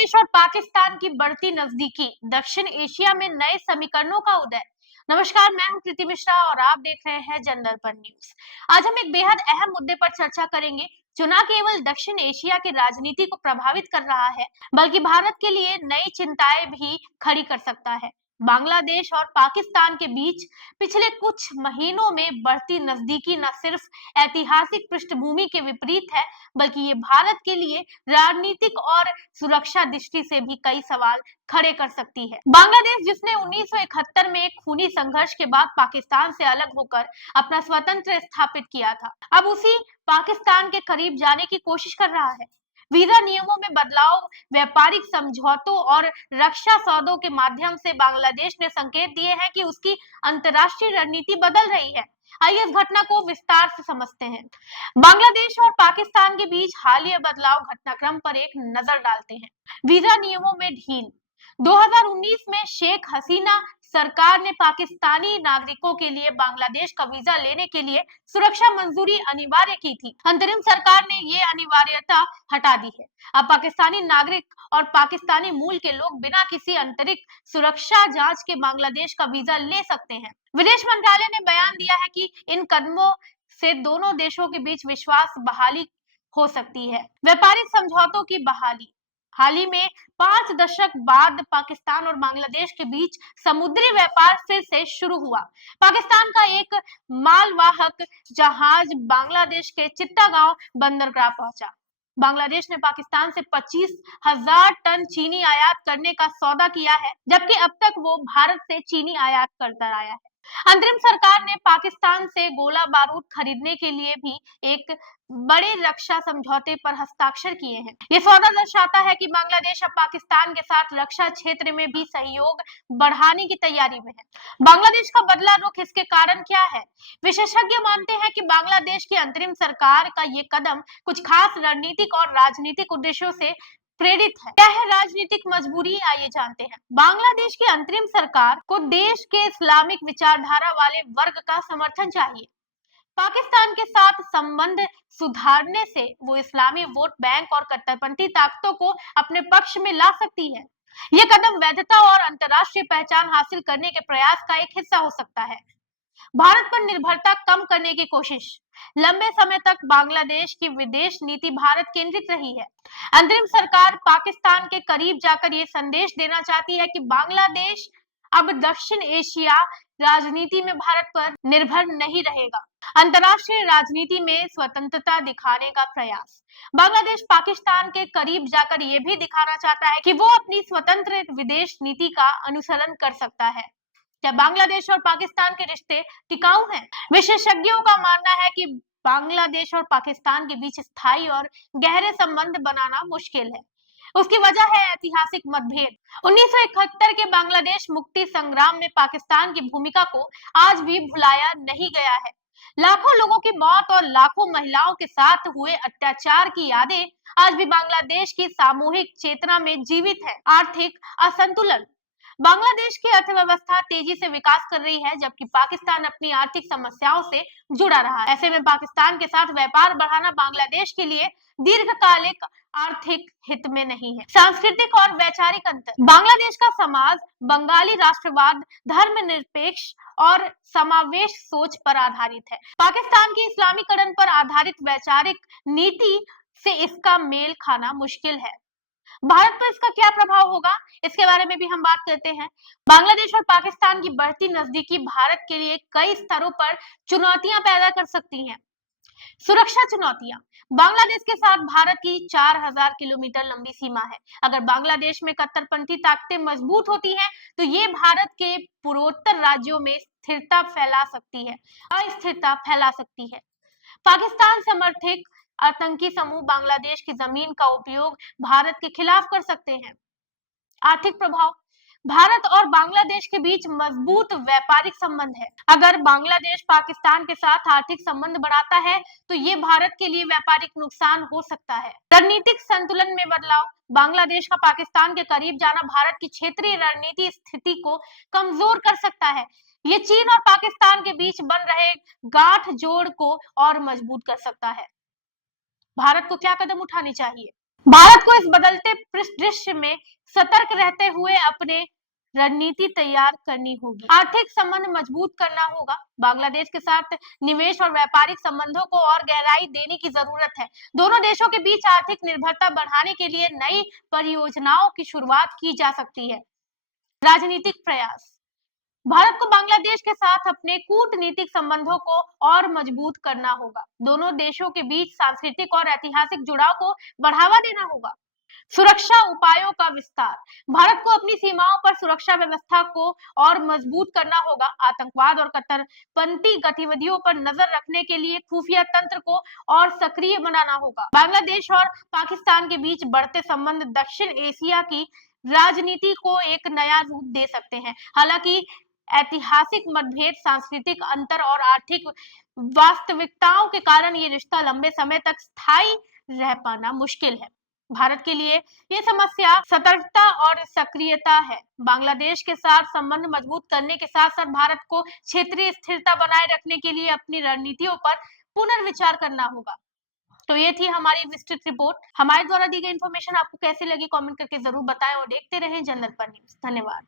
बांग्लादेश और पाकिस्तान की बढ़ती नजदीकी, दक्षिण एशिया में नए समीकरणों का उदय। नमस्कार, मैं हूं प्रीति मिश्रा और आप देख रहे हैं जनदर्पण न्यूज। आज हम एक बेहद अहम मुद्दे पर चर्चा करेंगे जो न केवल दक्षिण एशिया की राजनीति को प्रभावित कर रहा है, बल्कि भारत के लिए नई चिंताएं भी खड़ी कर सकता है। बांग्लादेश और पाकिस्तान के बीच पिछले कुछ महीनों में बढ़ती नजदीकी न सिर्फ ऐतिहासिक पृष्ठभूमि के विपरीत है, बल्कि ये भारत के लिए राजनीतिक और सुरक्षा दृष्टि से भी कई सवाल खड़े कर सकती है। बांग्लादेश, जिसने 1971 में एक खूनी संघर्ष के बाद पाकिस्तान से अलग होकर अपना स्वतंत्र स्थापित किया था, अब उसी पाकिस्तान के करीब जाने की कोशिश कर रहा है। वीजा नियमों में बदलाव, व्यापारिक समझौतों और रक्षा सौदों के माध्यम से बांग्लादेश ने संकेत दिए हैं कि उसकी अंतर्राष्ट्रीय रणनीति बदल रही है। आइए इस घटना को विस्तार से समझते हैं। बांग्लादेश और पाकिस्तान के बीच हालिया बदलाव घटनाक्रम पर एक नजर डालते हैं। वीजा नियमों में ढील। 2019 में शेख हसीना सरकार ने पाकिस्तानी नागरिकों के लिए बांग्लादेश का वीजा लेने के लिए सुरक्षा मंजूरी अनिवार्य की थी। अंतरिम सरकार ने ये अनिवार्यता हटा दी है। अब पाकिस्तानी नागरिक और पाकिस्तानी मूल के लोग बिना किसी आंतरिक सुरक्षा जांच के बांग्लादेश का वीजा ले सकते हैं। विदेश मंत्रालय ने बयान दिया है कि इन कदमों से दोनों देशों के बीच विश्वास बहाली हो सकती है। व्यापारिक समझौतों की बहाली। हाल ही में 5 दशक बाद पाकिस्तान और बांग्लादेश के बीच समुद्री व्यापार फिर से शुरू हुआ। पाकिस्तान का एक मालवाहक जहाज बांग्लादेश के चिट्टागांव बंदरगाह पहुंचा। बांग्लादेश ने पाकिस्तान से 25,000 टन चीनी आयात करने का सौदा किया है, जबकि अब तक वो भारत से चीनी आयात करता आया है। अंतरिम सरकार ने पाकिस्तान से गोला बारूद खरीदने के लिए भी एक बड़े रक्षा समझौते पर हस्ताक्षर किए हैं। ये सौदा दर्शाता है कि बांग्लादेश अब पाकिस्तान के साथ रक्षा क्षेत्र में भी सहयोग बढ़ाने की तैयारी में है। बांग्लादेश का बदला रुख, इसके कारण क्या है? विशेषज्ञ मानते हैं कि बांग्लादेश की अंतरिम सरकार का ये कदम कुछ खास रणनीतिक और राजनीतिक उद्देश्यों से प्रेरित है। क्या है राजनीतिक मजबूरी? आइए जानते हैं। बांग्लादेश की अंतरिम सरकार को देश के इस्लामिक विचारधारा वाले वर्ग का समर्थन चाहिए। पाकिस्तान के साथ संबंध सुधारने से वो इस्लामी वोट बैंक और कट्टरपंथी ताकतों को अपने पक्ष में ला सकती है। यह कदम वैधता और अंतर्राष्ट्रीय पहचान हासिल करने के प्रयास का एक हिस्सा हो सकता है। भारत पर निर्भरता कम करने की कोशिश। लंबे समय तक बांग्लादेश की विदेश नीति भारत केंद्रित रही है। अंतरिम सरकार पाकिस्तान के करीब जाकर ये संदेश देना चाहती है कि बांग्लादेश अब दक्षिण एशिया राजनीति में भारत पर निर्भर नहीं रहेगा। अंतर्राष्ट्रीय राजनीति में स्वतंत्रता दिखाने का प्रयास। बांग्लादेश पाकिस्तान के करीब जाकर यह भी दिखाना चाहता है कि वो अपनी स्वतंत्र विदेश नीति का अनुसरण कर सकता है। क्या बांग्लादेश और पाकिस्तान के रिश्ते टिकाऊ हैं? विशेषज्ञों का मानना है कि बांग्लादेश और पाकिस्तान के बीच स्थायी और गहरे संबंध बनाना मुश्किल है। उसकी वजह है ऐतिहासिक मतभेद। 1971 के बांग्लादेश मुक्ति संग्राम में पाकिस्तान की भूमिका को आज भी भुलाया नहीं गया है। लाखों लोगों की मौत और लाखों महिलाओं के साथ हुए अत्याचार की यादें आज भी बांग्लादेश की सामूहिक चेतना में जीवित है। आर्थिक असंतुलन। बांग्लादेश की अर्थव्यवस्था तेजी से विकास कर रही है, जबकि पाकिस्तान अपनी आर्थिक समस्याओं से जुड़ा रहा है। ऐसे में पाकिस्तान के साथ व्यापार बढ़ाना बांग्लादेश के लिए दीर्घकालिक आर्थिक हित में नहीं है। सांस्कृतिक और वैचारिक अंतर। बांग्लादेश का समाज बंगाली राष्ट्रवाद, धर्मनिरपेक्ष और समावेश सोच पर आधारित है। पाकिस्तान की इस्लामीकरण पर आधारित वैचारिक नीति से इसका मेल खाना मुश्किल है। भारत पर इसका क्या प्रभाव होगा, इसके बारे में भी हम बात करते हैं। बांग्लादेश और पाकिस्तान की बढ़ती नजदीकी भारत के लिए कई स्तरों पर चुनौतियां पैदा कर सकती हैं। सुरक्षा चुनौतियां। बांग्लादेश के साथ भारत की 4000 किलोमीटर लंबी सीमा है। अगर बांग्लादेश में कट्टरपंथी ताकतें मजबूत होती हैं, तो ये भारत के पूर्वोत्तर राज्यों में अस्थिरता फैला सकती है। पाकिस्तान समर्थित आतंकी समूह बांग्लादेश की जमीन का उपयोग भारत के खिलाफ कर सकते हैं। आर्थिक प्रभाव। भारत और बांग्लादेश के बीच मजबूत व्यापारिक संबंध है। अगर बांग्लादेश पाकिस्तान के साथ आर्थिक संबंध बढ़ाता है, तो ये भारत के लिए व्यापारिक नुकसान हो सकता है। रणनीतिक संतुलन में बदलाव। बांग्लादेश का पाकिस्तान के करीब जाना भारत की क्षेत्रीय रणनीति स्थिति को कमजोर कर सकता है। ये चीन और पाकिस्तान के बीच बन रहे गांठ जोड़ को और मजबूत कर सकता है। भारत को क्या कदम उठाने चाहिए? भारत को इस बदलते परिदृश्य में सतर्क रहते हुए अपने रणनीति तैयार करनी होगी। आर्थिक संबंध मजबूत करना होगा। बांग्लादेश के साथ निवेश और व्यापारिक संबंधों को और गहराई देने की जरूरत है। दोनों देशों के बीच आर्थिक निर्भरता बढ़ाने के लिए नई परियोजनाओं की शुरुआत की जा सकती है। राजनीतिक प्रयास, भारत को बांग्लादेश के साथ अपने कूटनीतिक संबंधों को और मजबूत करना होगा। दोनों देशों के बीच सांस्कृतिक और ऐतिहासिक जुड़ाव को बढ़ावा देना होगा। सुरक्षा उपायों का विस्तार, भारत को अपनी सीमाओं पर सुरक्षा व्यवस्था को और मजबूत करना होगा। आतंकवाद और कट्टरपंथी गतिविधियों पर नजर रखने के लिए खुफिया तंत्र को और सक्रिय बनाना होगा। बांग्लादेश और पाकिस्तान के बीच बढ़ते संबंध दक्षिण एशिया की राजनीति को एक नया रूप दे सकते हैं। हालांकि ऐतिहासिक मतभेद, सांस्कृतिक अंतर और आर्थिक वास्तविकताओं के कारण ये रिश्ता लंबे समय तक स्थायी रह पाना मुश्किल है। भारत के लिए ये समस्या सतर्कता और सक्रियता है। बांग्लादेश के साथ संबंध मजबूत करने के साथ साथ भारत को क्षेत्रीय स्थिरता बनाए रखने के लिए अपनी रणनीतियों पर पुनर्विचार करना होगा। तो ये थी हमारी विस्तृत रिपोर्ट। हमारे द्वारा दी गई इन्फॉर्मेशन आपको कैसी लगी कमेंट करके जरूर बताएं और देखते रहें जनदर्पण न्यूज। धन्यवाद।